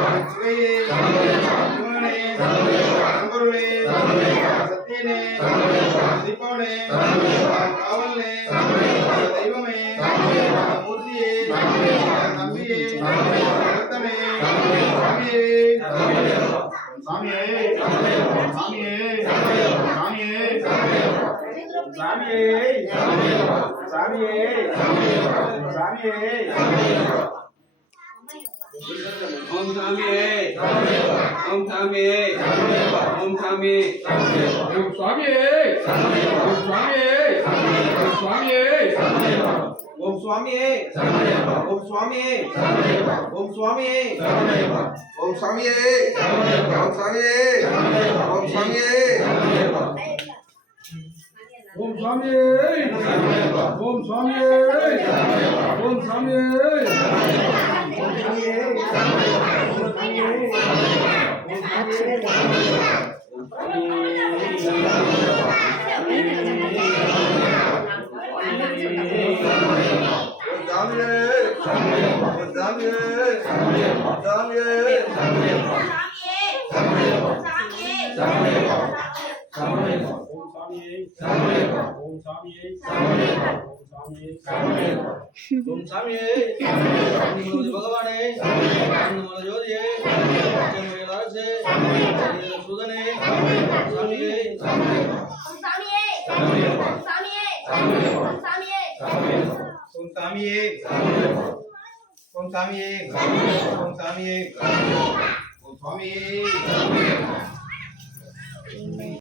சிவையே சிவனே நம்பொருளே சத்தியனே மதிப்பவனே காவலனே தெய்வமே மூர்த்தியே நம்பியே கர்த்தனே சாமியே சாமியே சாமியே சாமியே சாமியே சாமியே ओम स्वामी ओम स्वामी ओम स्वामी ओम स्वामी ओम स्वामी ओम स्वामी ओम स्वामी ओम स्वामी ओम स्वामी ओम स्वामी ओम स्वामी ओम स्वामी ओम स्वामी ओम स्वामी ओम स्वामी ओम स्वामी भगवाने ज्योतिये सुदने स्वामी ओम स्वामी ओम स्वामी ओम स्वामी